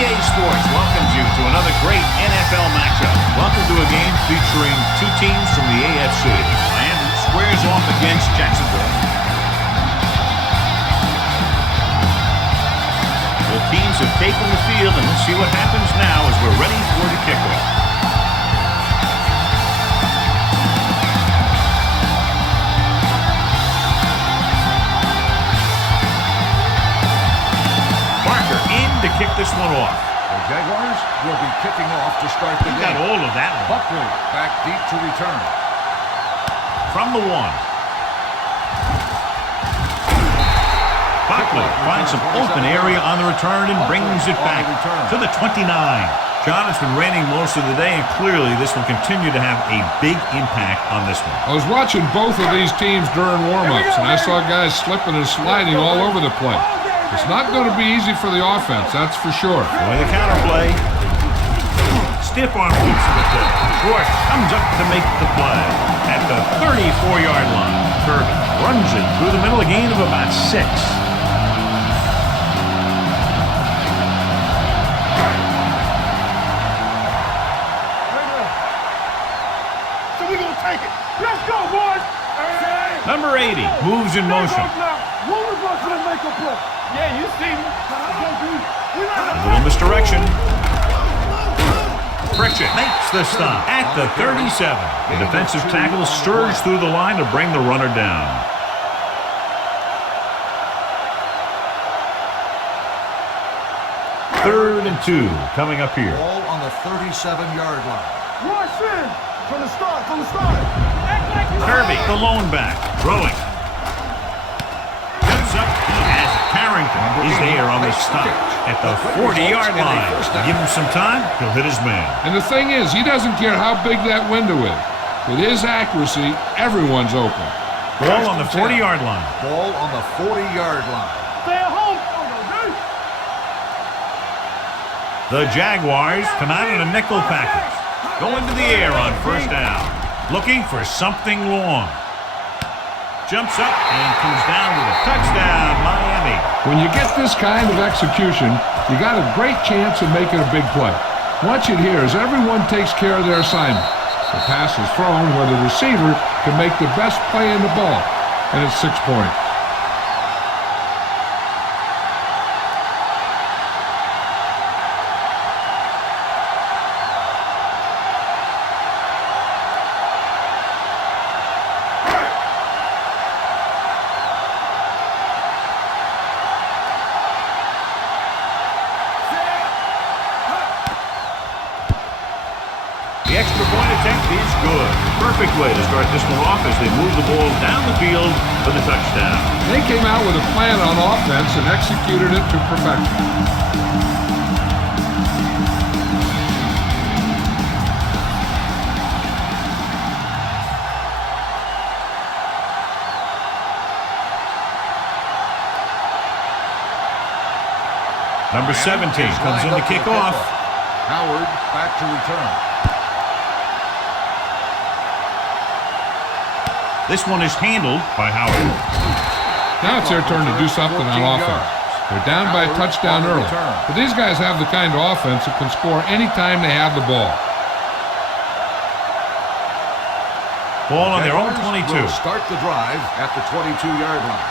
EA Sports welcomes you to another great NFL matchup. Welcome to a game featuring two teams from the AFC. Miami squares off against Jacksonville. Both teams have taken the field, and let's see what happens now as we're ready for the kickoff. To kick this one off. The Jaguars will be kicking off to start the game. Got all of that one. Buckley back deep to return. From the 1. Buckley finds some open area on the return and brings it back to the 29. John, it's been raining most of the day, and clearly this will continue to have a big impact on this one. I was watching both of these teams during warm-ups, and I saw guys slipping and sliding all over the place. It's not going to be easy for the offense, that's for sure. Boy, the counterplay. Stiff arm keeps the play. Short comes up to make the play at the 34-yard line. Kirby runs it through the middle, a gain of about 6. So we're going to take it. Let's go, boys. Number 80 moves in motion. Make a play. Yeah, you see me. A little misdirection. Pritchett makes the stop at the 37. The defensive tackle surges through the line to bring the runner down. Third and 2 coming up here. Ball on the 37-yard line. Rush in from the start, Kirby, the lone back, throwing. Up. He has it. Carrington is there on the stop at the 40-yard line. Give him some time, he'll hit his man. And the thing is, he doesn't care how big that window is. With his accuracy, everyone's open. Ball on the 40-yard line. Ball on the 40-yard line. Stay at home. The Jaguars come out in a nickel package. Go into the air on first down. Looking for something long. Jumps up and comes down with a touchdown, Miami. When you get this kind of execution, you got a great chance of making a big play. Watch it here as everyone takes care of their assignment. The pass is thrown where the receiver can make the best play in the ball, and it's 6 points. The extra point attempt is good. Perfect way to start this one off as they move the ball down the field for the touchdown. They came out with a plan on offense and executed it to perfection. Number 17 comes in to kick off. Howard back to return. This one is handled by Howard. Now it's their turn to do something on offense. They're down by a touchdown early. But these guys have the kind of offense that can score anytime they have the ball. Ball on their own 22. Start the drive at the 22-yard line.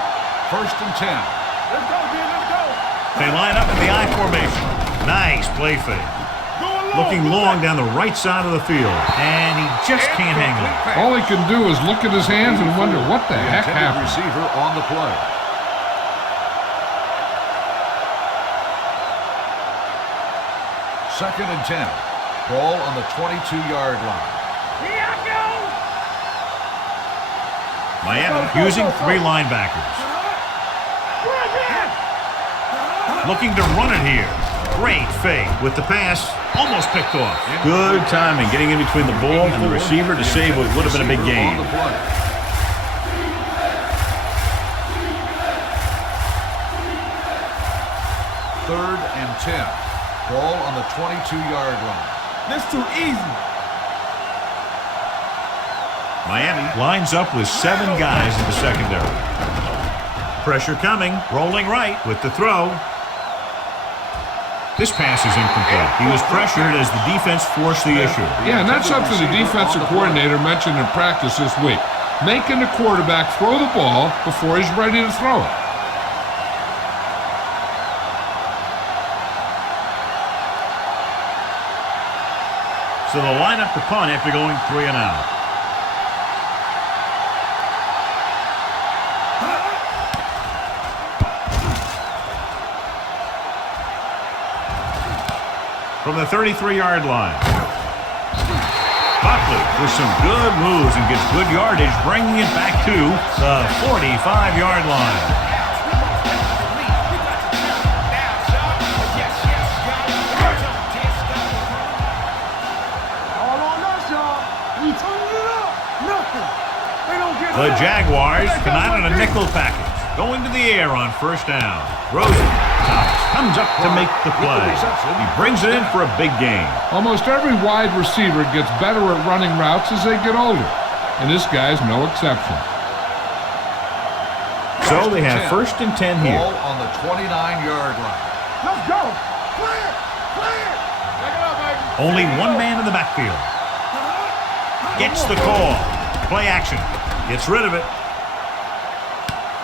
First and 10. Let's go, man, let's go. They line up in the I formation. Nice play fake. Looking long down the right side of the field, and he just can't hang on. All he can do is look at his hands and wonder what the heck happened. Receiver on the play. Second and 10. Ball on the 22-yard line. Here I go. Miami using 3 linebackers. Looking to run it here. Great fake with the pass. Almost picked off. Good timing getting in between the ball and the receiver to save what would have been a big gain. Third and 10. Ball on the 22-yard line. This too easy. Miami lines up with 7 guys in the secondary. Pressure coming. Rolling right with the throw. This pass is incomplete. He was pressured as the defense forced the issue. Yeah, and that's something the defensive coordinator mentioned in practice this week. Making the quarterback throw the ball before he's ready to throw it. So they'll line up the punt after going 3 and out. From the 33-yard line. Buckley with some good moves and gets good yardage, bringing it back to the 45-yard line. All on us, y'all. We turning it up. Nothing. They don't get The Jaguars come out in a nickel package. Going to the air on first down. Rosen comes up to make the play. He brings it in for a big gain. Almost every wide receiver gets better at running routes as they get older, and this guy's no exception. So they have first and 10 here. Ball on the 29-yard line. Let's go. Clear. Clear. Take it up, baby. Only one man in the backfield. Gets the call. Play action. Gets rid of it.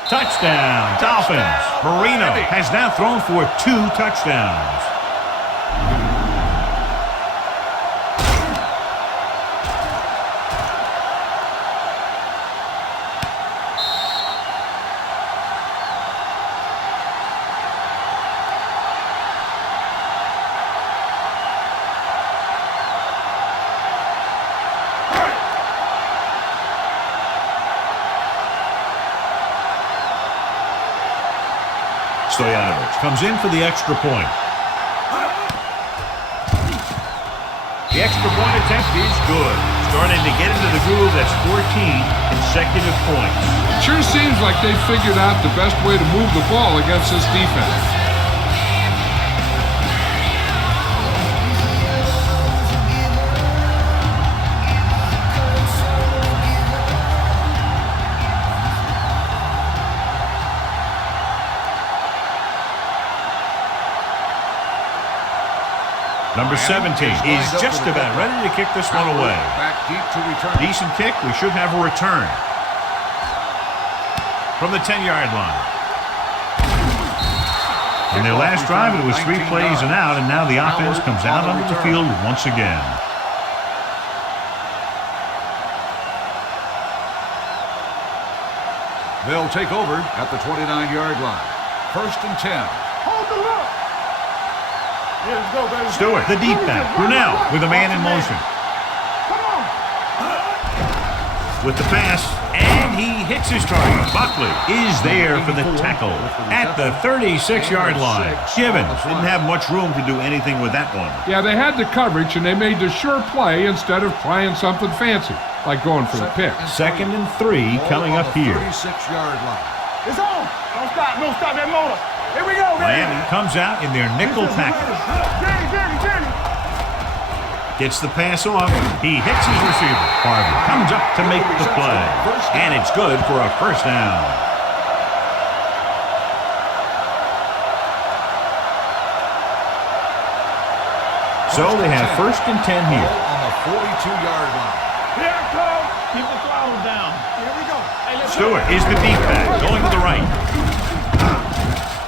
Touchdown, Dolphins. Marino has now thrown for 2 touchdowns. Stoyanovich comes in for the extra point. The extra point attempt is good. Starting to get into the groove. That's 14 consecutive points. It sure seems like they figured out the best way to move the ball against this defense. Number 17 is just about ready to kick this one away. Back deep to return. Decent kick. We should have a return. From the 10-yard line. In their last drive, it was 3 plays and out, and now the offense comes out onto the field once again. They'll take over at the 29-yard line. First and 10. Hold the look. Yeah, let's go, baby. Stewart, the deep back. Brunell with a man in motion. Come on. With the pass, and he hits his target. Buckley is there for the tackle at the 36-yard line. Givens didn't have much room to do anything with that one. Yeah, they had the coverage, and they made the sure play instead of trying something fancy, like going for the pick. Second and 3 coming up here. 36-yard line. It's on. Don't stop. Don't stop that motor. Here we go, man. Miami comes out in their nickel package. Danny. Gets the pass off. He hits his receiver. Harvey comes up to make the play. And it's good for a first down. So they have first and 10 here. Ball on the 42-yard line. Here it comes. Keep the throttle down. Here we go. Hey, let's Stewart is the deep back going to the right.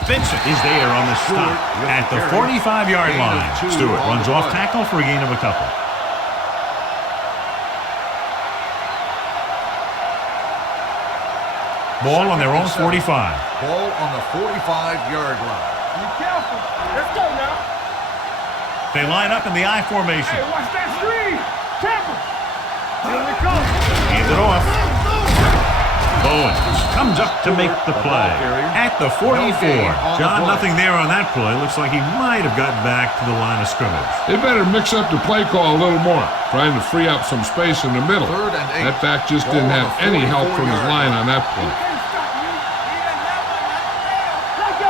Vincent is there on the stop at the 45-yard line. Stewart runs off tackle for a gain of a couple. Ball on their own 45. Ball on the 45-yard line. be careful. Let's go now. They line up in the I formation. Hey, watch that screen. Careful. Here it comes. Hands it off. Bowens comes up to make the play at the 44. John, nothing there on that play. Looks like he might have gotten back to the line of scrimmage. They better mix up the play call a little more, trying to free up some space in the middle. That back just didn't have any help from his line on that play. Let's go.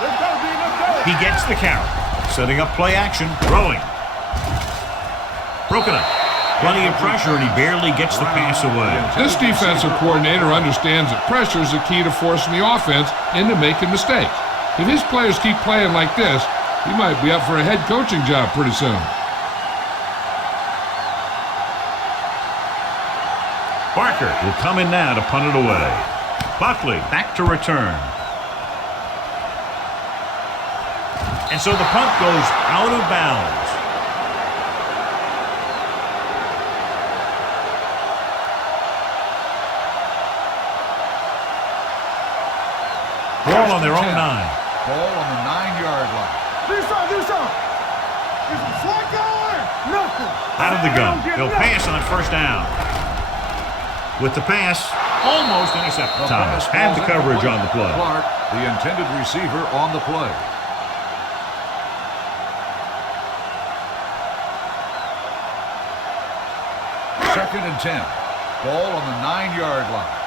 Let's go, B. Let's go. He gets the carry. Setting up play action. Throwing. Broken up. Plenty of pressure, and he barely gets the pass away. This defensive coordinator understands that pressure is the key to forcing the offense into making mistakes. If his players keep playing like this, He might be up for a head coaching job pretty soon. Barker will come in now to punt it away. Buckley back to return. And so the punt goes out of bounds. Ball on their own 9. Ball on the 9-yard line. Do something. Is the flag going? Nothing. Out of the gun. They'll pass on first down. With the pass, almost intercepted. Thomas had the coverage on the play. Clark, the intended receiver, on the play. Second and 10. Ball on the 9-yard line.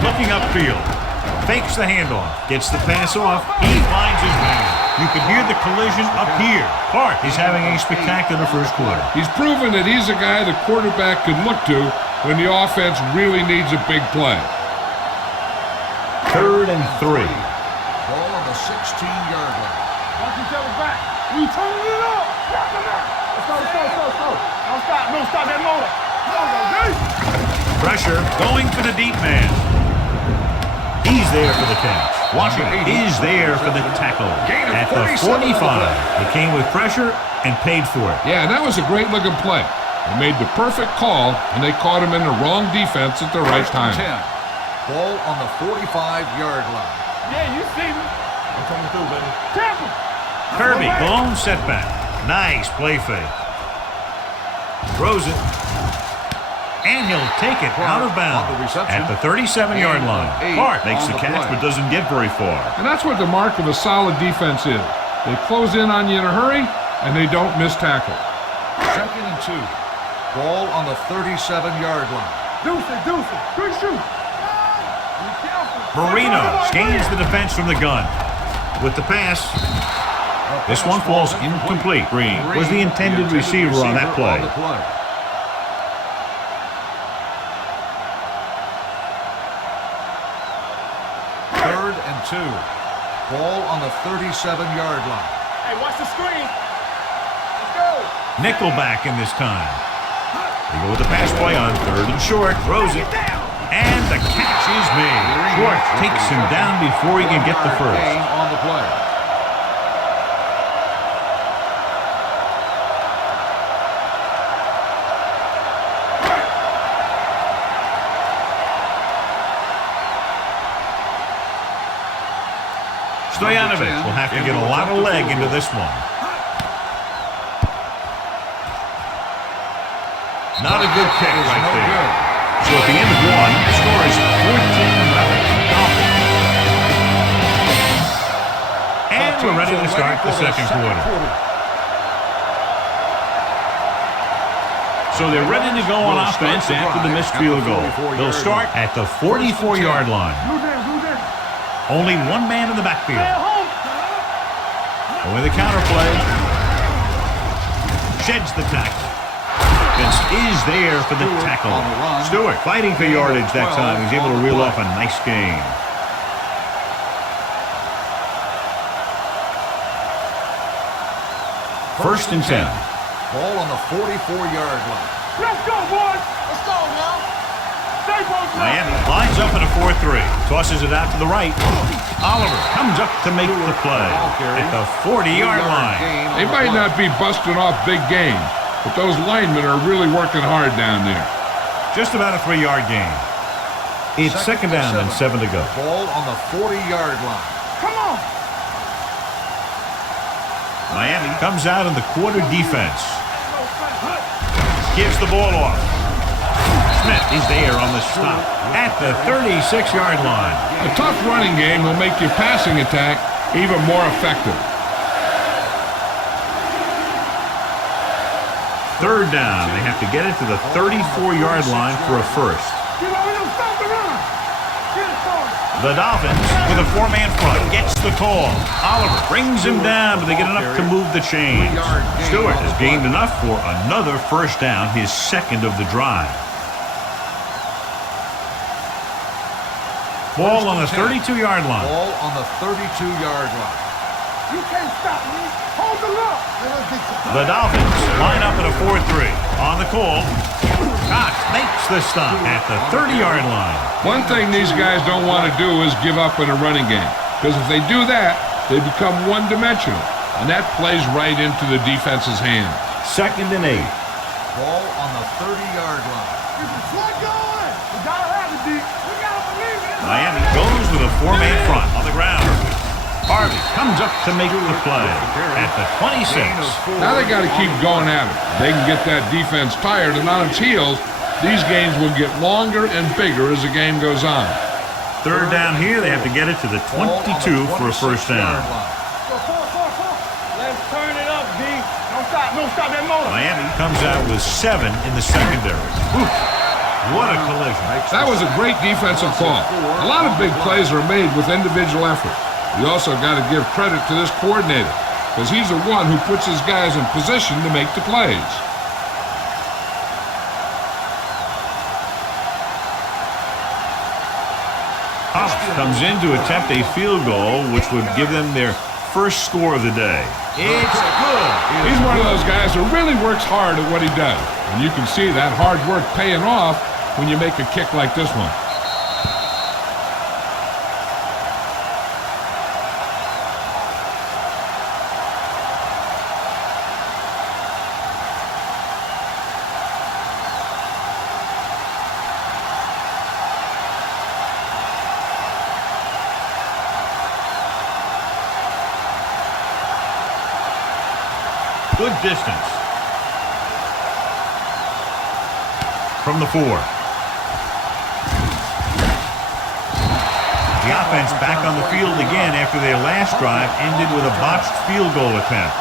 Looking upfield. Fakes the handoff. Gets the pass off. He finds his man. You can hear the collision up here. Clark is having a spectacular first quarter. He's proven that he's a guy the quarterback can look to when the offense really needs a big play. 3rd and 3. Ball on the 16-yard line. Watch each other back. We turning it up. Let's go. Don't stop that motor. Pressure going for the deep man. He's there for the catch. Washington is there for the tackle. At the 45, they came with pressure and paid for it. Yeah, that was a great-looking play. They made the perfect call, and they caught him in the wrong defense at the right time. 10. Ball on the 45-yard line. Yeah, you see me. I'm coming through, baby. Tampa. Kirby, blown setback. Nice play fake. Throws it. And he'll take it out of bounds at the 37-yard line. Clark makes the catch but doesn't get very far. And that's what the mark of a solid defense is. They close in on you in a hurry, and they don't miss tackle. Second and 2. Ball on the 37-yard line. Deuce. Good shoot. Marino gains the defense from the gun. With the pass, this one falls incomplete. Green was the intended receiver on that play. 3rd and 2. Ball on the 37-yard line. Hey, watch the screen. Let's go. Nickelback in this time. They go with the pass play on 3rd and short. Throws it. And the catch is made. Short takes him down before he can get the first. Gain on the play. Stoyanovich will have to get a lot of leg into this one. Not a good kick right there. So at the end of one, the score is 14-0 Dolphins. And we're ready to start the second quarter. So they're ready to go on offense after the missed field goal. They'll start at the 44-yard line. Only one man in the backfield. With the counter play. Sheds the tackle. Vince is there for the tackle. Stewart fighting for yardage that time. He's able to reel off a nice gain. First and 10. Ball on the 44-yard line. Let's go, boys. Let's go now. Miami lines up in a 4-3. Tosses it out to the right. Oliver comes up to make the play at the 40-yard line. They might not be busting off big gains, but those linemen are really working hard down there. Just about a 3-yard gain. It's second down and 7 to go. Ball on the 40-yard line. Come on. Miami comes out in the quarter defense. Gives the ball off. Smith is there on the stop at the 36-yard line. A tough running game will make your passing attack even more effective. Third down. They have to get it to the 34-yard line for a first. The Dolphins, with a 4-man front, gets the call. Oliver brings him down, but they get enough to move the chains. Stewart has gained enough for another first down, his second of the drive. Ball on the 32-yard line. Ball on the 32-yard line. You can't stop me. Hold the look. The Dolphins line up at a 4-3. On the call, Cox makes the stop at the 30-yard line. One thing these guys don't want to do is give up in a running game, because if they do that, they become one-dimensional, and that plays right into the defense's hand. 2nd and 8. Ball on the 30-yard line. Keep going. We gotta have it, D. We gotta believe it. Miami goes with a 4-man front on the ground. Harvey comes up to make the play at the 26. Now they got to keep going at it. They can get that defense tired and on its heels. These games will get longer and bigger as the game goes on. 3rd down here, they have to get it to the 22 for a first down. Let's turn it up, D. Don't stop that motor. Miami comes out with 7 in the secondary. Oof, what a collision. That was a great defensive call. A lot of big plays are made with individual effort. You also got to give credit to this coordinator, because he's the one who puts his guys in position to make the plays. Hobbs comes in to attempt a field goal, which would give them their first score of the day. It's good. He's one of those guys who really works hard at what he does. And you can see that hard work paying off when you make a kick like this one. Good distance. From the 4. The offense back on the field again after their last drive ended with a botched field goal attempt.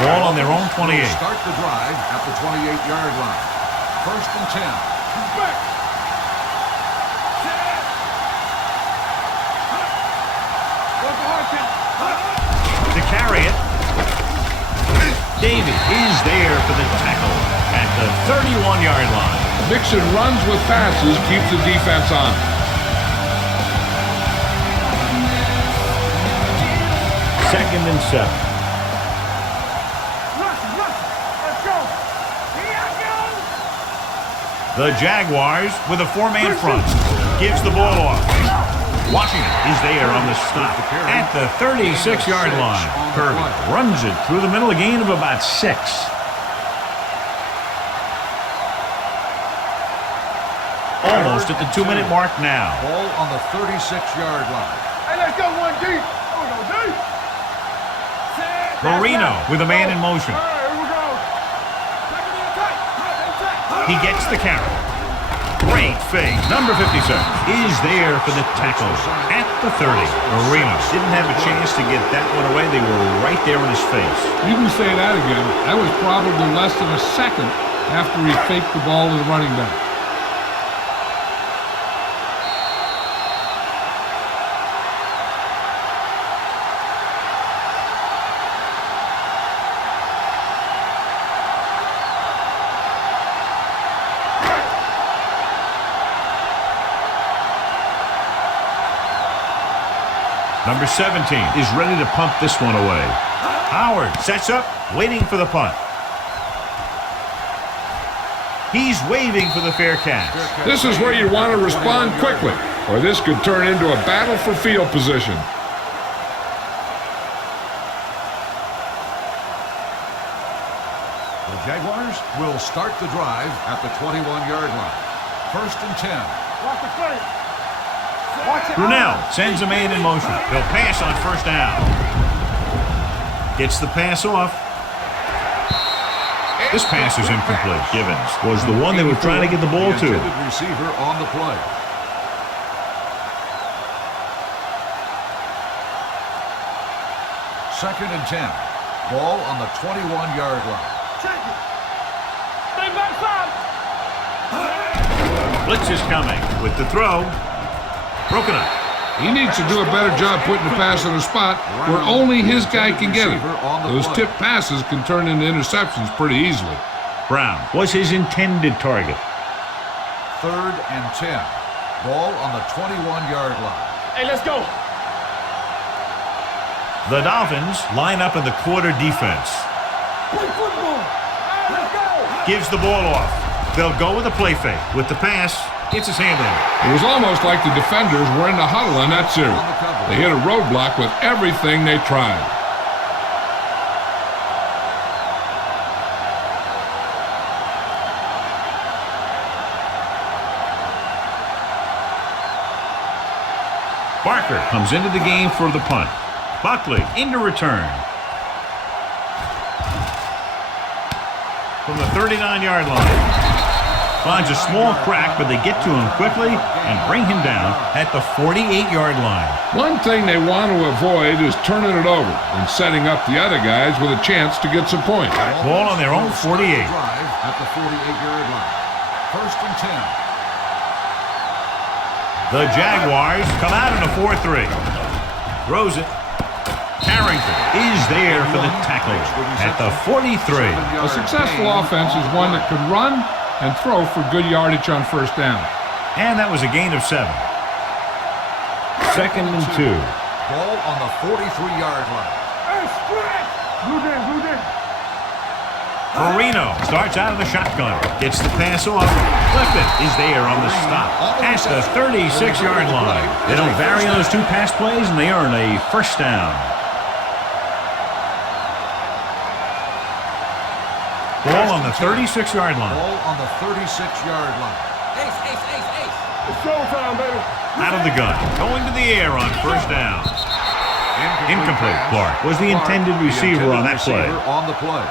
Ball on their own 28. Start the drive at the 28-yard line. 1st and 10. He's back. To carry it, David is there for the tackle at the 31-yard line. Mixon runs with passes, keeps the defense on. Second and 7. Let's go. Here I go. The Jaguars with a 4-man front. Gives the ball off. Washington is there on the stop at the 36-yard line. Kirby runs it through the middle, a gain of about 6. Almost at the 2-minute mark now. Ball on the 36-yard line. Hey, let's go, 1D. Oh, no, D. Marino with a man in motion. All right, here we go. He gets the carry. Great fake. Number 56 is there for the tackle at the 30. Marino didn't have a chance to get that one away. They were right there in his face. You can say that again. That was probably less than a second after he faked the ball to the running back. Number 17 is ready to pump this one away. Howard sets up, waiting for the punt. He's waving for the fair catch. This is where you want to respond quickly, or this could turn into a battle for field position. The Jaguars will start the drive at the 21-yard line. 1st and 10. Watch the play. Watch it. Brunell sends a man in motion. He'll pass on 1st down. Gets the pass off. This pass is incomplete. Givens was the one they were trying to get the ball to. Intended receiver on the play. Second and 10. Ball on the 21-yard line. Take it. Stay backside. Blitz is coming with the throw. Broken up. He needs to do a better job putting the pass in a spot where only his guy can get it. Those tip passes can turn into interceptions pretty easily. Brown was his intended target. 3rd and 10. Ball on the 21-yard line. Hey, let's go. The Dolphins line up in the quarter defense. Play football. Let's go. Gives the ball off. They'll go with a play fake. With the pass, it's his hand in. It was almost like the defenders were in the huddle on that series. They hit a roadblock with everything they tried. Barker comes into the game for the punt. Buckley into return. From the 39-yard line. Finds a small crack, but they get to him quickly and bring him down at the 48-yard line. One thing they want to avoid is turning it over and setting up the other guys with a chance to get some points. Ball on their own 48. Drive at the 48-yard line. 1st and 10. The Jaguars come out in a 4-3. Throws it. Carrington is there for the tackle at the 43. A successful offense is one that could run and throw for good yardage on 1st down. And that was a gain of 7. 2nd and 2. Ball on the 43-yard line. Hey, stretch. Blue day, blue day. Marino starts out of the shotgun. Gets the pass off. Clifton is there on the stop at the 36-yard line. They don't vary on those 2 pass plays, and they earn a 1st down. Ball on the 36-yard line. Ball on the 36-yard line. Ace, ace, ace, ace. It's showtime, baby. Out of the gun. Going to the air on 1st down. Incomplete. Clark was the intended receiver on that play. On the play.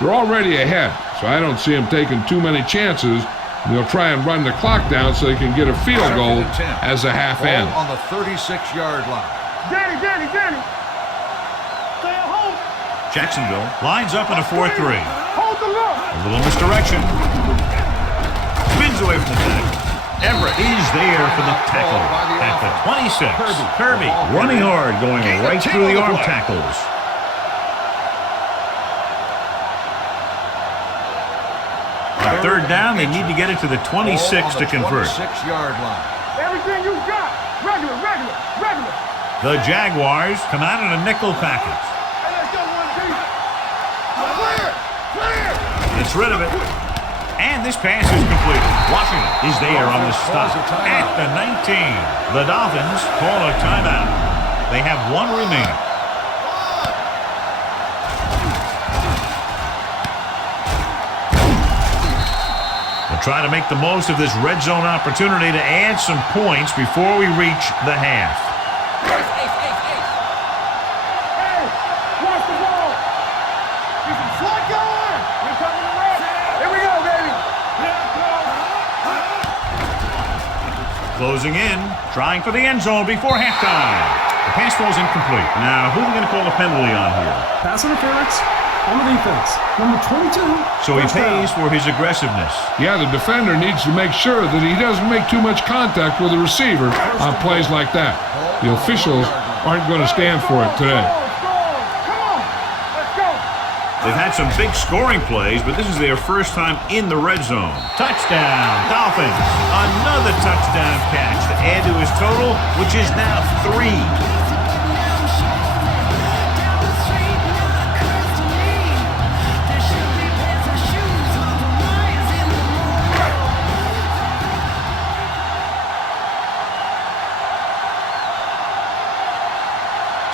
They're already ahead, so I don't see them taking too many chances. They'll try and run the clock down so they can get a field goal as a half end. Ball on the 36-yard line. Danny. Stay at home. Jacksonville lines up in a 4-3. Hold the look. A little misdirection. Spins away from the tackle. Everett is there for the tackle at the 26. Kirby running hard, going right through the arm tackles. On 3rd down, they need to get it to the 26 to convert. 26-yard line. Everything you got. Regular. The Jaguars come out in a nickel package. Hey, let's go, 1-2. Clear. Gets rid of it. And this pass is completed. Washington is there on the stop at the 19. The Dolphins call a timeout. They have 1 remaining. They'll try to make the most of this red zone opportunity to add some points before we reach the half. Hey, watch the ball. Get some slot going. We're coming to rest. Here we go, baby. Closing in, trying for the end zone before halftime. The pass ball's incomplete. Now, who are they going to call a penalty on here? Pass interference on the defense. Number 22. So he First down. pays for his aggressiveness. Yeah, the defender needs to make sure that he doesn't make too much contact with the receiver on plays like that. The officials aren't going to stand for it today. Come on. Let's go. They've had some big scoring plays, but this is their first time in the red zone. Touchdown, Dolphins. Another touchdown catch to add to his total, which is now 3.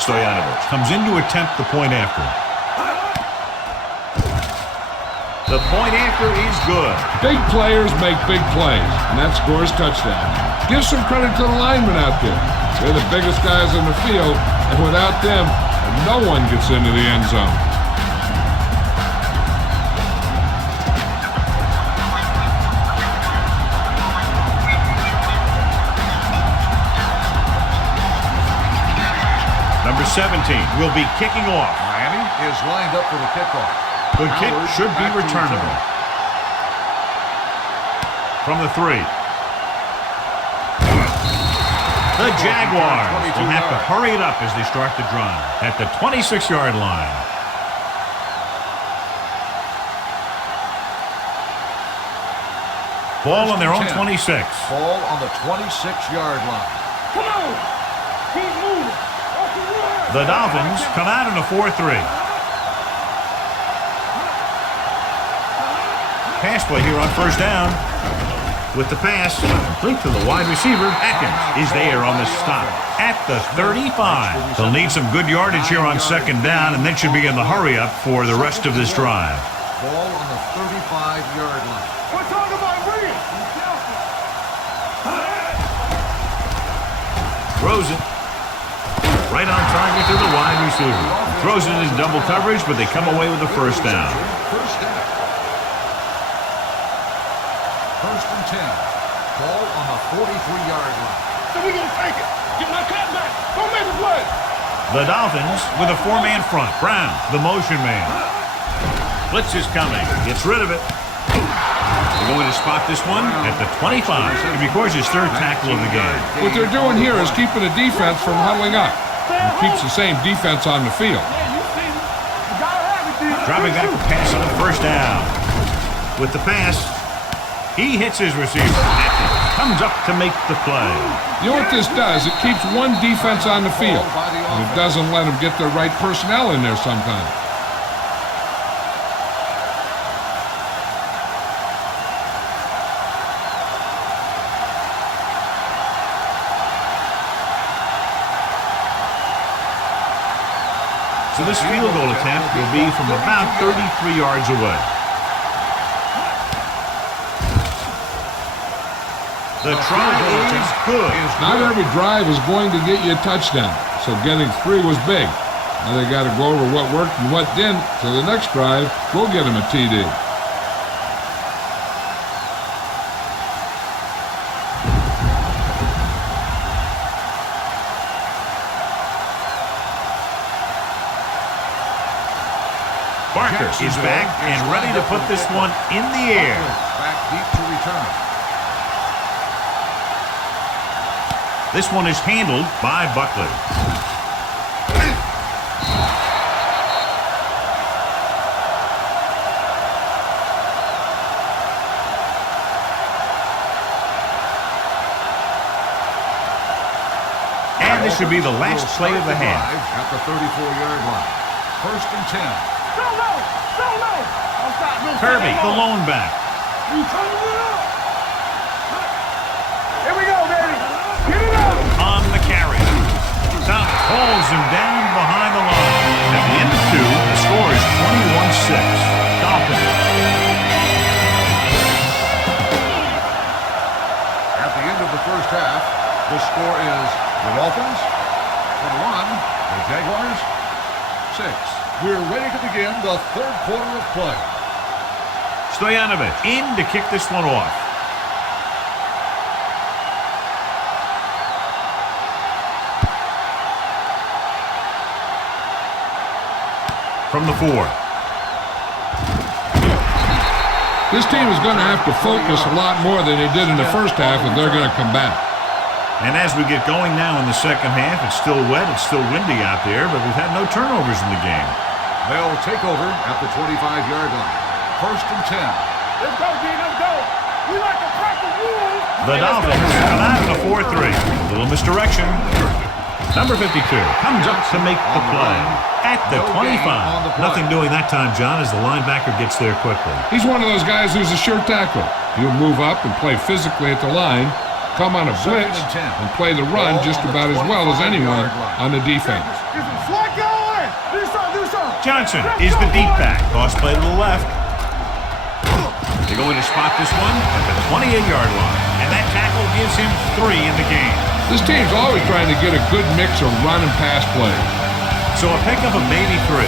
Stoyanovich comes in to attempt the point after. The point after is good. Big players make big plays, and that scores touchdown. Give some credit to the linemen out there. They're the biggest guys on the field, and without them, no one gets into the end zone. Number 17 will be kicking off. Miami is lined up for the kickoff. The kick Howard should be back to returnable. return. From the 3. The Jaguars will have to hurry it up as they start the drive at the 26-yard line. Ball on their own 10. 26. Ball on the 26-yard line. Come on. Keep moving. The Dolphins come out in a 4-3. Pass play here on first down. With the pass, complete to the wide receiver. Atkins is there on the stop at the 35. They'll need some good yardage here on second down, and then should be in the hurry up for the rest of this drive. Ball on the 35-yard line. We're talking about Williams. Throws it. Right on target to the wide receiver. Throws it in double coverage, but they come away with the first down. First down. First and 10. Ball on the 43-yard line. So we're going to take it. Get my cat back. Don't make a play. The Dolphins with a four-man front. Brown, the motion man. Blitz is coming. Gets rid of it. They're going to spot this one at the 25. It records his third tackle of the game. What they're doing here is keeping the defense from huddling up. It keeps the same defense on the field. Dropping back to pass on first down. With the pass, he hits his receiver. Atkins comes up to make the play. You know what this does? It keeps one defense on the field, and it doesn't let them get the right personnel in there sometimes. So this field goal attempt will be from about 33 yards away. The try is good. Not every drive is going to get you a touchdown, so getting 3 was big. Now they got to go over what worked and what didn't, so the next drive will get them a TD. Barker is back and ready to put this one in the air. Back deep to return. This one is handled by Buckley. And this should be the last play of the half. At the 34-yard line. First and 10. Kirby, the lone back. You turning it up. Here we go, baby. Get it up. On the carry. Tom pulls him down behind the line. At the end of 2, the score is 21-6. Dolphins. At the end of the first half, the score is the Dolphins 21, the Jaguars 6. We're ready to begin the third quarter of play. Stoyanovich in to kick this one off. From the 4. This team is going to have to focus a lot more than they did in the first half if they're going to come back. And as we get going now in the second half, it's still wet, it's still windy out there, but we've had no turnovers in the game. They'll take over at the 25-yard line. First and 10. Let's go, D. Let's go. We like to practice rules. The Dolphins come out in a 4-3. Little misdirection. Number 52 comes up to make the play at the 25. Nothing doing that time, John, as the linebacker gets there quickly. He's one of those guys who's a sure tackler. He'll move up and play physically at the line, come on a blitz, and play the run just about as well as anyone on the defense. Slide going. Do something. Johnson is the deep back. Toss play to the left. They're going to spot this one at the 28-yard line. And that tackle gives him 3 in the game. This team's always trying to get a good mix of run and pass plays. So a pickup of maybe 3.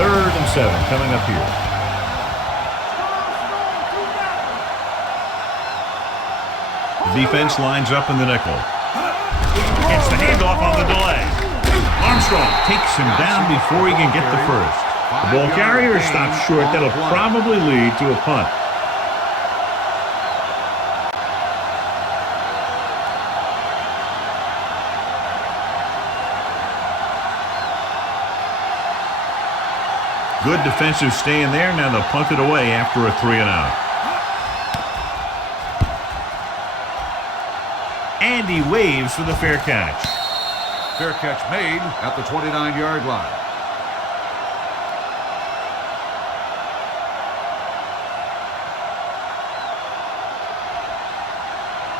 3rd and 7 coming up here. The defense lines up in the nickel. Gets the handoff on the delay. Armstrong takes him down before he can get the first. The ball carrier stops short. That'll probably lead to a punt. Good defensive stand there. Now they'll punt it away after a 3-and-out. and he waves for the fair catch. Fair catch made at the 29-yard line.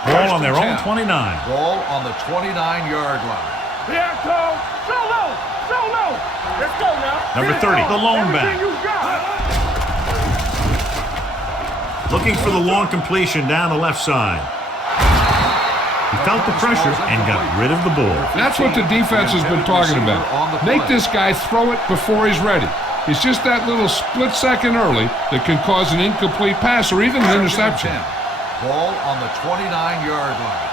Ball on their own 29. Ball on the 29-yard line. Yeah, Cole. So low. Let's go now. Number 30, the lone back. Everything you got. Looking for the long completion down the left side. He felt the pressure and got rid of the ball. That's what the defense has been talking about. Make this guy throw it before he's ready. It's just that little split second early that can cause an incomplete pass or even an interception. Ball on the 29-yard line.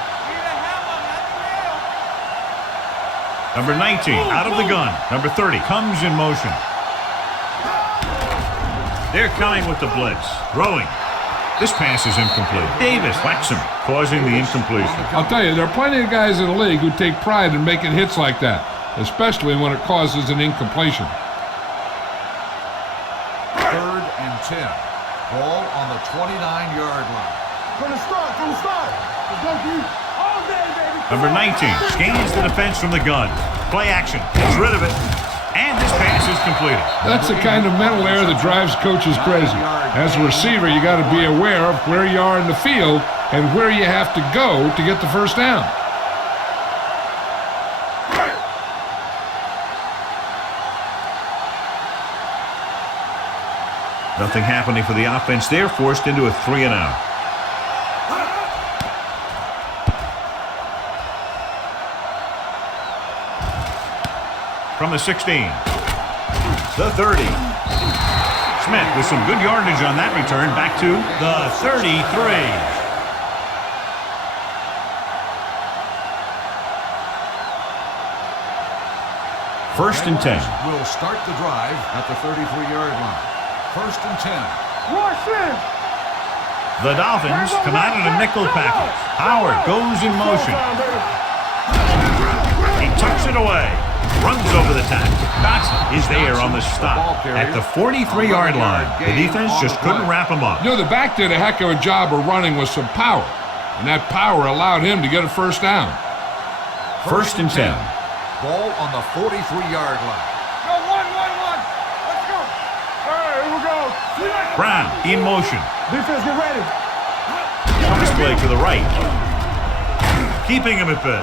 Number 19, out of the gun. Number 30 comes in motion. They're coming with the blitz. Throwing. This pass is incomplete. Davis whacks him, causing the incompletion. I'll tell you, there are plenty of guys in the league who take pride in making hits like that, especially when it causes an incompletion. 3rd and 10. Ball on the 29-yard line. From the start. Let's go, D. All day, baby. Number 19 scans the defense from the gun. Play action. Gets rid of it. And this pass is completed. That's the kind of mental error that drives coaches crazy. As a receiver, you got to be aware of where you are in the field and where you have to go to get the first down. Nothing happening for the offense. They're forced into a 3-and-out. From the 16. The 30. Smith with some good yardage on that return. Back to the 33. First and 10. Will start the drive at the 33-yard line. 1st and 10. Rush in. The Dolphins come out in a nickel package. Howard goes in motion. He tucks it away. Runs over the tackle. Dotson is there on the stop at the 43-yard line. The defense just couldn't wrap him up. You know, the back did a heck of a job of running with some power, and that power allowed him to get a first down. First and 10. Ball on the 43-yard line. Go, 1. Let's go. All right, here we go. Brown in motion. Defense, get ready. This play to the right. Keeping him at bay.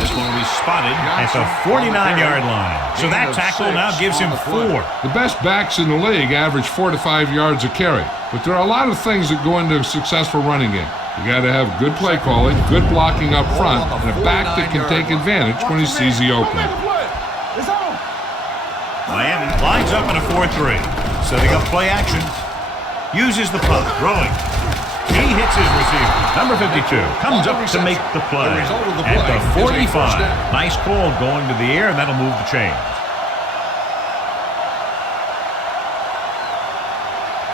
This one will be spotted at the 49-yard line. So that tackle now gives him 4. The best backs in the league average 4 to 5 yards a carry, but there are a lot of things that go into a successful running game. You got to have good play calling, good blocking up front, and a back that can take advantage when he sees the opening. Miami lines up in a 4-3. Setting up play action. Uses the punt. Throwing. He hits his receiver. Number 52 comes up to make the play at the 45. Nice call going to the air, and that'll move the chains.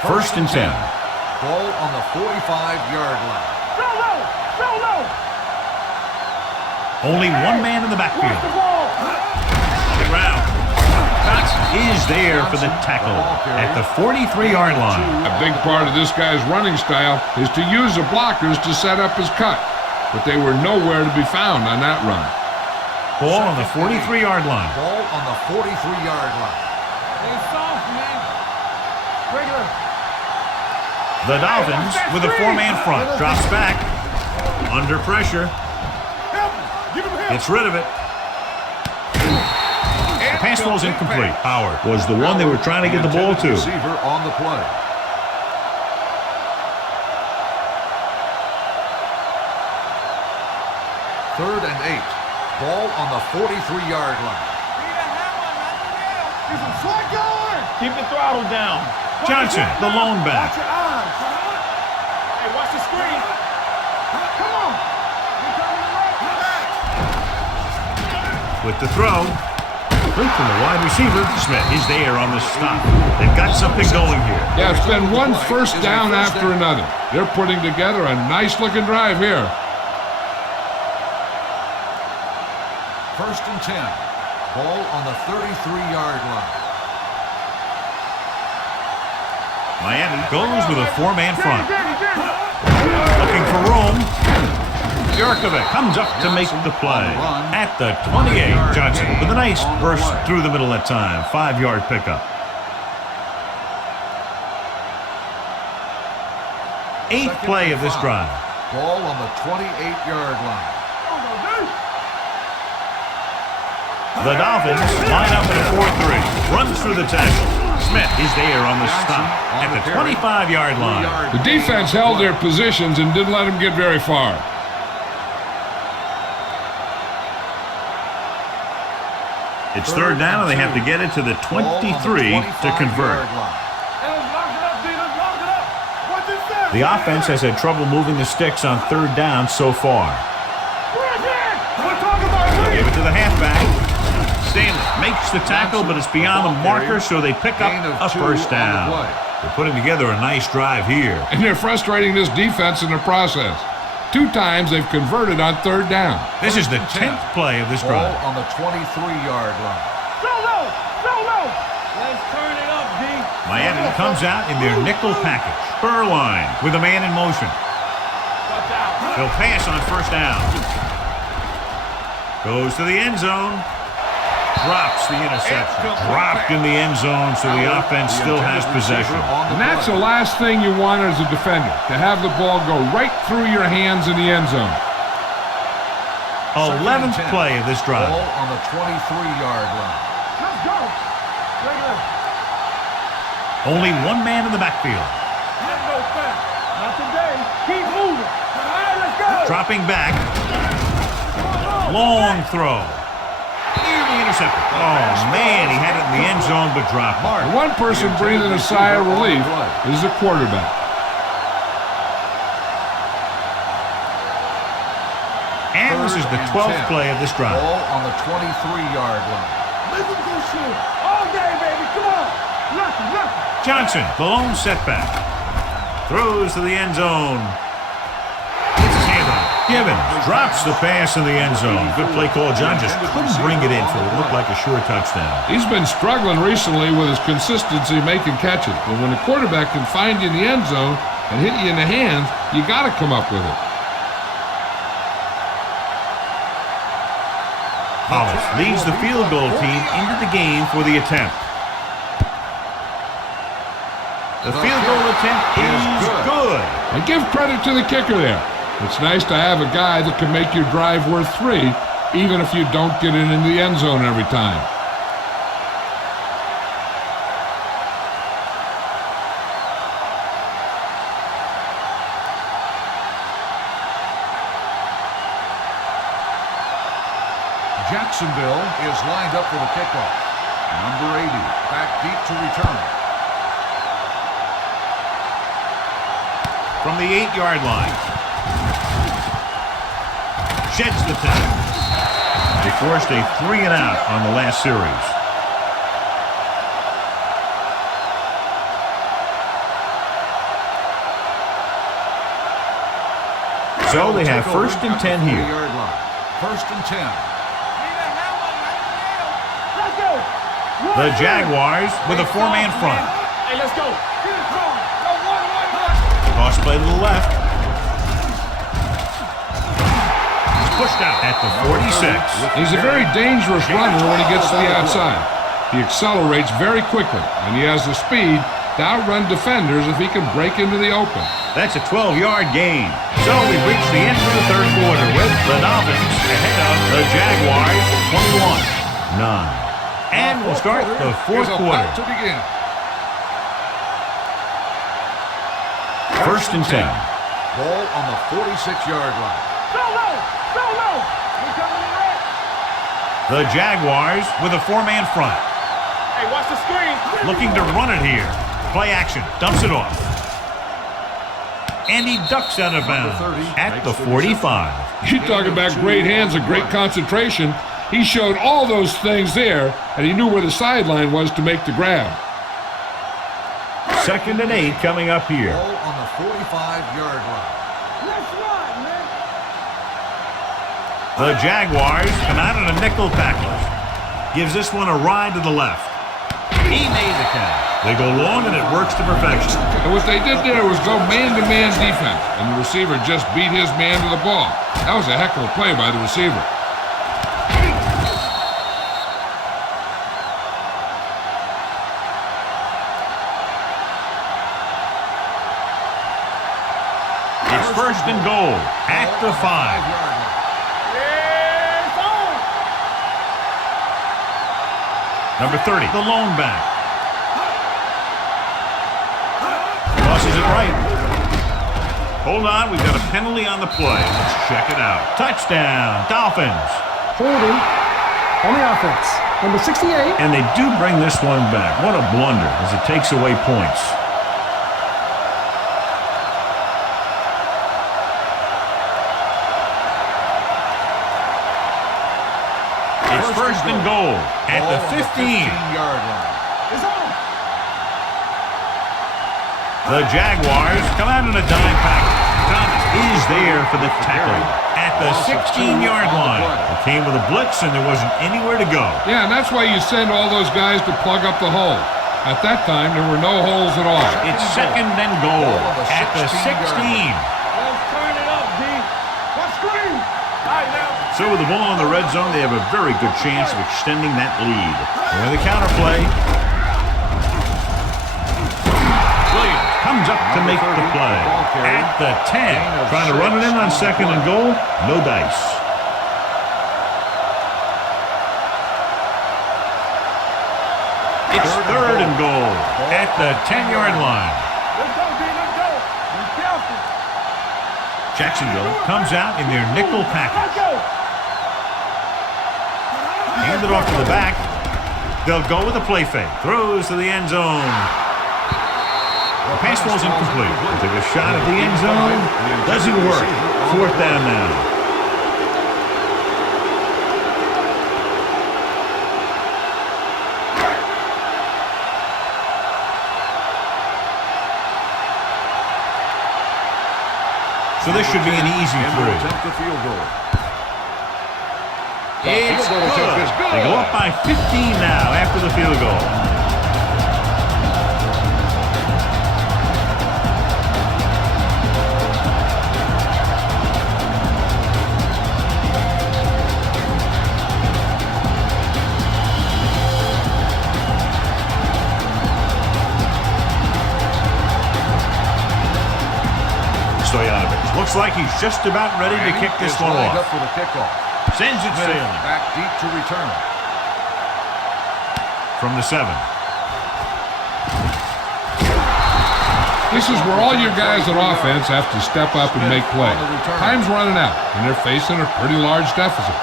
First and 10. Ball on the 45-yard line. Go low. Only one man in the backfield. The ground. Dotson is there for the tackle at the 43-yard line. A big part of this guy's running style is to use the blockers to set up his cut, but they were nowhere to be found on that run. Ball on the 43-yard line. Ball on the 43-yard line. The Dolphins with a 4-man front. Drops back. Under pressure. Gets rid of it. The pass ball is incomplete. Howard was the one they were trying to get the ball to. Receiver on the play. Third and 8. Ball on the 43-yard line. Keep the throttle down. Johnson, the lone back. Watch your eyes. Hey, watch the screen. Come on. With the throw. Quick from the wide receiver. Smith is there on the stop. They've got something going here. Yeah, it's been one first down after another. They're putting together a nice-looking drive here. First and 10. Ball on the 33-yard line. Miami goes with a 4-man front. Looking for room. Jurkovic comes up to make the play. At the 28, Johnson with a nice burst through the middle that time. 5-yard pickup. 8th play of this drive. Ball on the 28-yard line. The Dolphins line up in a 4-3. Runs through the tackle. Smith is there on the stop at the 25-yard line. The defense held their positions and didn't let them get very far. It's 3rd down, and they have to get it to the 23 to convert. The offense has had trouble moving the sticks on 3rd down so far. Give it to the halfback. Stanley makes the tackle, but it's beyond the marker, so they pick up a 1st down. They're putting together a nice drive here. And they're frustrating this defense in the process. 2 times they've converted on 3rd down. This is the 10th play of this drive. Ball on the 23-yard line. Let's turn it up, D. Miami comes out in their nickel package. Burline with a man in motion. They'll pass on 1st down. Goes to the end zone. Drops the interception. Dropped in the end zone, so the offense still has possession. And that's the last thing you want as a defender, to have the ball go right through your hands in the end zone. 11th play of this drive. Ball on the 23-yard line. Let's go. Only 1 man in the backfield. Not today. Keep moving. All right, let's go. Dropping back. Long throw. Nearly intercepted. Oh, man, he had it in the end zone, but dropped it. The one person breathing a sigh of relief is the quarterback. And this is the 12th play of this drive. Ball on the 23-yard line. Let's go shoot. All day, baby. Come on. Nothing. Johnson, the lone setback. Throws to the end zone. Gets his hand on it. Gibbons drops the pass in the end zone. Good play call. John just couldn't bring it in for what looked like a sure touchdown. He's been struggling recently with his consistency making catches. But when a quarterback can find you in the end zone and hit you in the hands, you got to come up with it. Hollis leads the field goal team into the game for the attempt. The field goal attempt is good. And give credit to the kicker there. It's nice to have a guy that can make your drive worth 3, even if you don't get it in the end zone every time. Jacksonville is lined up for the kickoff. Number 80, back deep to return. From the 8-yard line. Sheds the tackle. They forced a 3-and-out on the last series. So they have 1st and 10 here. 1st and 10. Let's go. The Jaguars with a 4-man front. Hey, let's go. Toss play to the left. He's pushed out at the 46. He's a very dangerous runner when he gets to the outside. He accelerates very quickly, and he has the speed to outrun defenders if he can break into the open. That's a 12-yard gain. So we've reached the end of the 3rd quarter with the Dolphins ahead of the Jaguars 21-9. And we'll start the 4th quarter. To begin. 1st and 10. Ball on the 46-yard line. Go low. We're coming in red. The Jaguars with a 4-man front. Hey, watch the screen. Looking to run it here. Play action. Dumps it off. And he ducks out of bounds at the 45. You talk about great hands and great concentration. He showed all those things there, and he knew where the sideline was to make the grab. 2nd and 8 coming up here. Ball on the 45-yard line. Let's run, man. The Jaguars come out in a nickel package. Gives this one a ride to the left. He made the catch. They go long, and it works to perfection. And what they did there was go man-to-man defense, and the receiver just beat his man to the ball. That was a heck of a play by the receiver. It's first and goal at the 5. Number 30, the lone back. Tosses it right. Hold on, we've got a penalty on the play. Let's check it out. Touchdown, Dolphins. Holding on the offense. Number 68. And they do bring this one back. What a blunder as it takes away points. It's first and goal at the 15-yard line. It's on. The Jaguars come out in a dime package. Thomas is there for the tackle at the 16-yard line. It came with a blitz, and there wasn't anywhere to go. Yeah, and that's why you send all those guys to plug up the hole. At that time, there were no holes at all. It's second and goal at the 16. Let's turn it up, D. Let's scream. All right, now. So with the ball in the red zone, they have a very good chance of extending that lead. And the counterplay. Williams comes up to make the play at the 10. Trying to run it in on second and goal. No dice. It's third and goal at the 10-yard line. Let's go, D. Let's go. Be careful. Jacksonville comes out in their nickel Let's package. go. Hand it off to the back. They'll go with a play fake. Throws to the end zone. The pass ball's incomplete. Took a shot at the end zone. Doesn't work. Fourth down now. So this should be an easy three. Attempt the field goal. It's good. They go up by 15 now after the field goal. Looks like he's just about ready to kick this one off. Up for the kickoff. Sends it sailing. Back deep to return. From the 7. This is where all your guys on offense have to step up and make plays. Time's running out, and they're facing a pretty large deficit.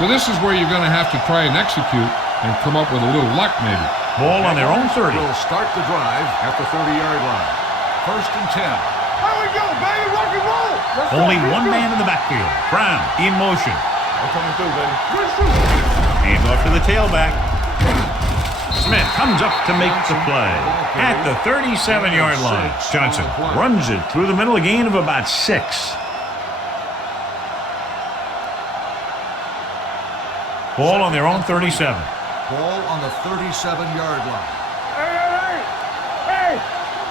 So this is where you're going to have to try and execute and come up with a little luck maybe. Ball on their own 30. Will start the drive at the 30-yard line. First and 10. There we go, baby. Rock and roll. Let's go. Only one man in the backfield. Brown in motion. I'm coming through, baby. Hand off to the tailback. Smith comes up to make the play at the 37-yard line. Johnson runs it through the middle, a gain of about 6. Ball on their own 37. Ball on the 37-yard line. Hey,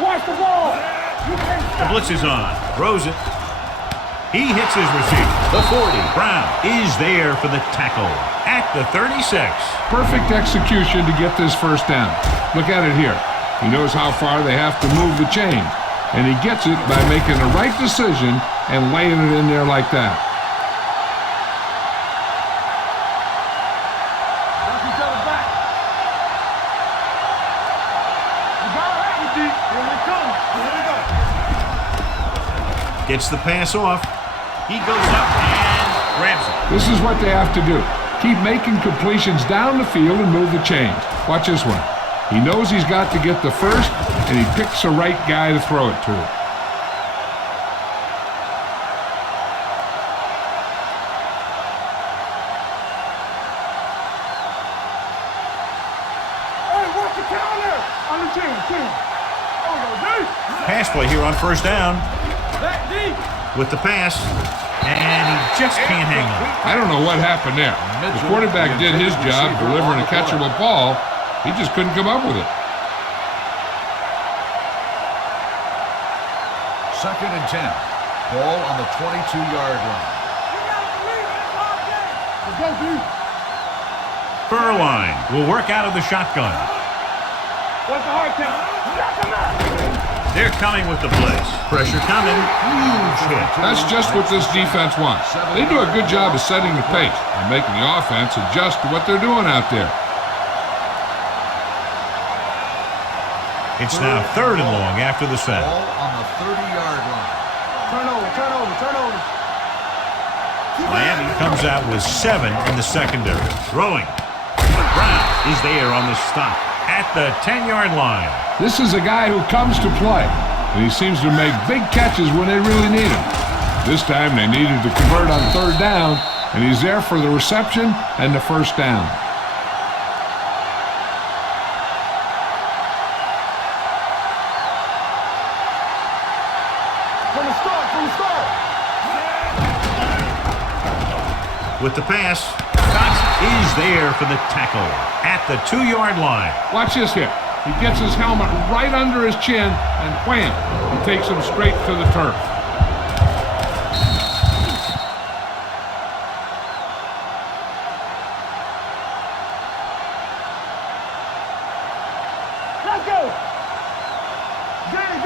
watch the ball. The blitz is on. Throws it. He hits his receiver. The 40. Brown is there for the tackle at the 36. Perfect execution to get this first down. Look at it here. He knows how far they have to move the chain, and he gets it by making the right decision and laying it in there like that. Knock each other back. You got it right, D. Here we come. Here we go. Gets the pass off. He goes up and grabs it. This is what they have to do. Keep making completions down the field and move the chains. Watch this one. He knows he's got to get the first, and he picks the right guy to throw it to. Hey, watch the counter. On the team. There we go, D. Pass play here on first down Back D. with the pass, and he just can't hang on. I don't know what happened there. The quarterback did his job delivering a catchable ball. He just couldn't come up with it. Second and 10. Ball on the 22-yard line. Let's go, D. Furline will work out of the shotgun. What's the hard count? They're coming with the blitz. Pressure coming. Huge hit. That's just what this defense wants. They do a good job of setting the pace and making the offense adjust to what they're doing out there. It's now 3rd and long after the sack. Ball on the 30-yard line. Turnover. Miami comes out with 7 in the secondary. Throwing. Brown is there on the stop at the 10-yard line. This is a guy who comes to play, and he seems to make big catches when they really need him. This time they needed to convert on 3rd down, and he's there for the reception and the 1st down. From the start. With the pass, Cox is there for the tackle at the 2-yard line. Watch this here. He gets his helmet right under his chin, and wham, he takes him straight to the turf. Let's go. Danny.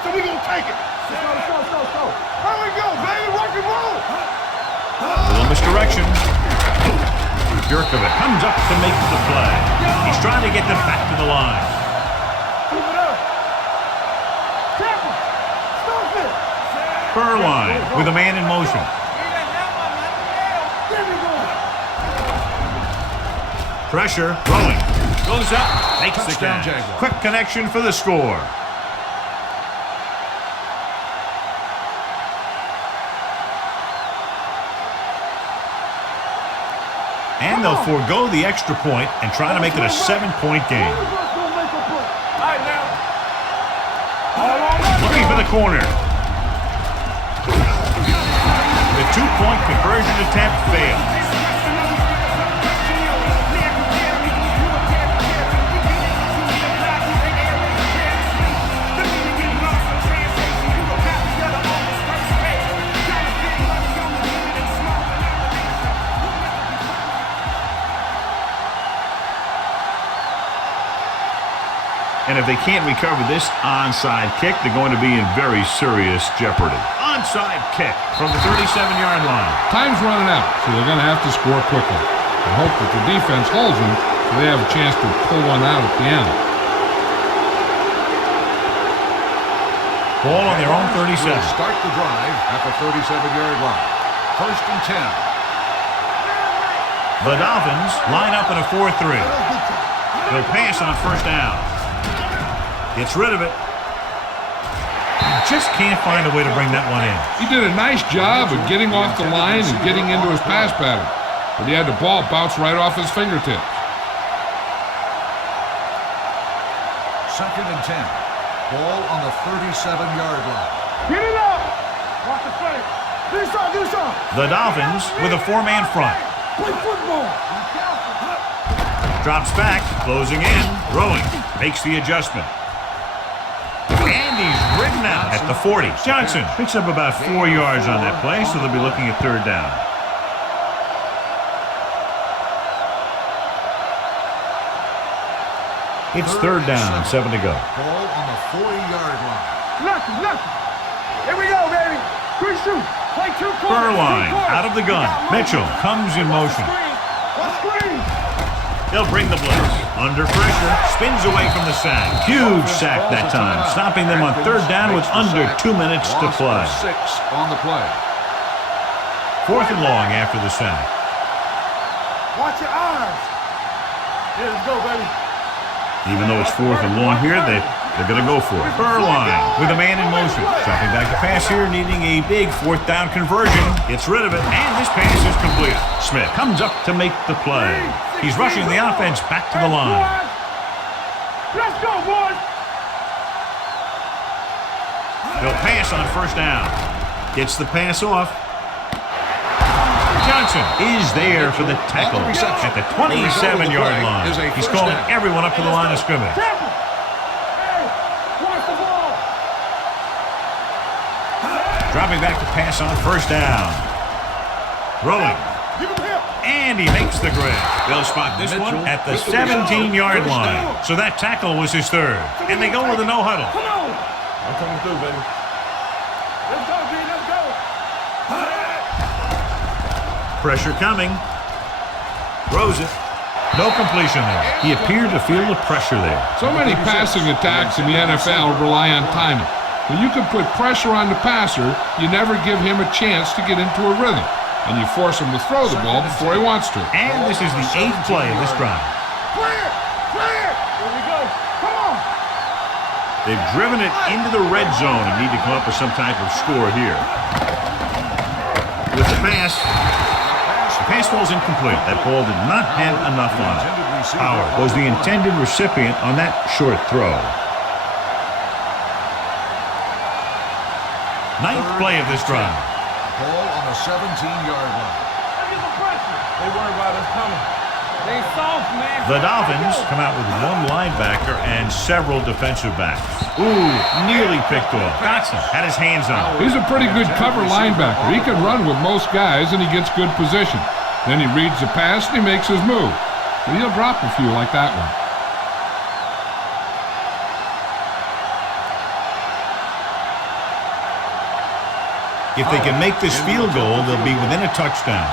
So we gonna take it. Let's go. Here we go, baby. Rock and roll. A little misdirection. Jurkovic comes up to make the play. He's trying to get them back to the line. Keep it up. Careful. Stop it. Furline with a man in motion. There we go. Pressure, throwing. Goes up, makes the Touchdown, catch. Jaguars. Quick connection for the score. And they'll forego the extra point and try to make it a 7-point game. Looking for the corner. The 2-point conversion attempt failed. And if they can't recover this onside kick, they're going to be in very serious jeopardy. Onside kick from the 37-yard line. Time's running out, so they're going to have to score quickly. I hope that the defense holds them so they have a chance to pull one out at the end. Ball on their own 37. Will start the drive at the 37-yard line. 1st and 10. The Dolphins line up in a 4-3. They'll pass on 1st down. Gets rid of it. Just can't find a way to bring that one in. He did a nice job of getting off the line and getting into his pass pattern, but he had the ball bounce right off his fingertips. 2nd and 10. Ball on the 37-yard line. Get it up. Watch the play. Do something. The Dolphins with a 4-man front. Play football. Drops back, closing in, throwing, makes the adjustment. And he's ridden out at the 40. Johnson picks up about 4 yards on that play, so they'll be looking at 3rd down. It's 3rd down and 7 to go. Ball on the 40-yard line. Lucky. Here we go, baby. Quick shoot. Play 2 quarters. Furline out of the gun. Mitchell comes in motion. Screen. They'll bring the blitz. Under pressure, spins away from the sack. Huge sack that time, stopping them on 3rd down with under 2 minutes to play. 6 on the play. 4th and long after the sack. Watch your eyes. Here, let's go, baby. Even though it's 4th and long here, they're going to go for it. Furline with a man in motion. Dropping back to pass here, needing a big 4th down conversion. Gets rid of it, and this pass is complete. Smith comes up to make the play. He's rushing the offense back to the line. Let's go, boys. They'll pass on 1st down. Gets the pass off. Johnson is there for the tackle at the 27-yard line. He's calling everyone up to the line of scrimmage. Careful. Hey, watch the ball. Dropping back to pass on 1st down. Throwing. Give him here. And he makes the grab. They'll spot this one at the 17-yard line. So that tackle was his third. And they go with a no-huddle. Come on. I'm coming through, baby. Let's go, B. Let's go. Pressure coming. Throws it. No completion there. He appeared to feel the pressure there. So many passing attacks in the NFL rely on timing. When you can put pressure on the passer, you never give him a chance to get into a rhythm. And you force him to throw the ball before he wants to. And this is the 8th play of this drive. Clear. Clear. Here we go. Come on. They've driven it into the red zone and need to come up with some type of score here. With the pass falls incomplete. That ball did not have enough on it. Howard was the intended recipient on that short throw. 9th play of this drive. Ball on the 17-yard line. They worry about us coming. They soft, man. The Dolphins come out with one linebacker and several defensive backs. Ooh, nearly picked off. Dotson had his hands on it. He's a pretty good cover linebacker. He can run with most guys, and he gets good position. Then he reads the pass, and he makes his move. But he'll drop a few like that one. If they can make this field goal, they'll be within a touchdown.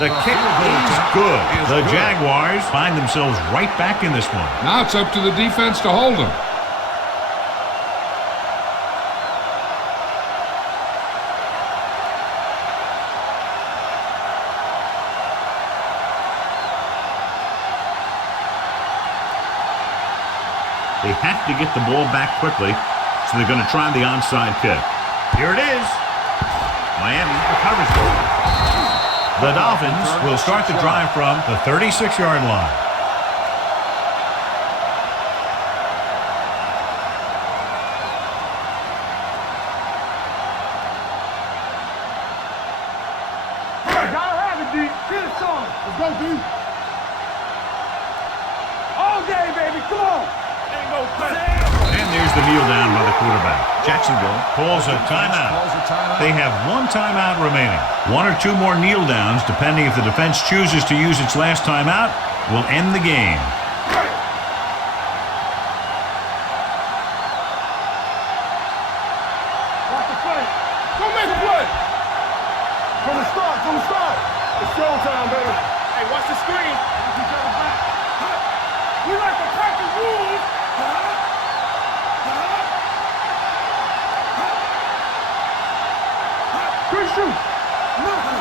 The kick is good. The Jaguars find themselves right back in this one. Now it's up to the defense to hold him. They have to get the ball back quickly, so they're going to try the onside kick. Here it is. Miami recovers it. The Dolphins will start the drive from the 36-yard line. Gotta have it, D. Get it, son. Let's go, D. All day, baby. Come on. Ain't no play. And there's the kneel down by the quarterback. Jacksonville calls a timeout. They have one timeout remaining. One or two more kneel downs, depending if the defense chooses to use its last timeout, will end the game. Watch the play. Go make the play. From the start, from the start. It's showtime, baby. Hey, watch the screen. Watch each other back. We like to practice rules. Good shoot. Nothing.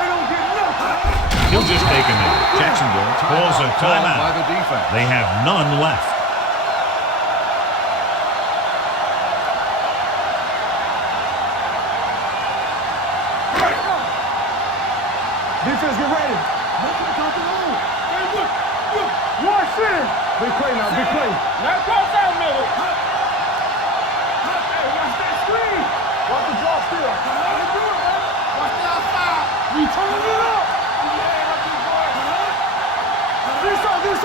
They don't get nothing. He'll just take a minute. Jacksonville calls a timeout. By the defense. They have none left. Defense, get ready. Nothing talking on. Hey, look. Watch this. Big play now, big play. Now cross down middle. Hey, watch that screen. Watch the draw still. They do it, man. Watch the outside. We turning it up. Do something.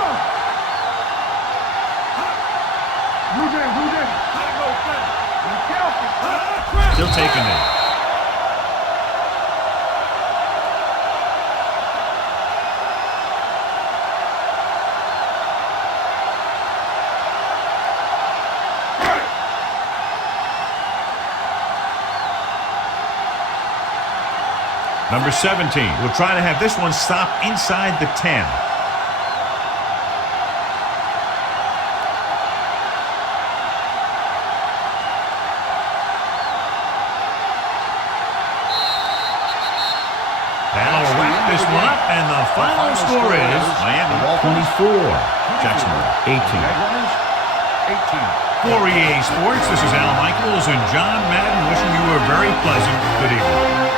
Blue game. Be careful. He'll take a minute. Number 17 will try to have this one stop inside the 10. That'll wrap this one up, and the final score is Miami 24, Jacksonville 18. Jaguars 18. For EA Sports, this is Al Michaels and John Madden wishing you a very pleasant good evening.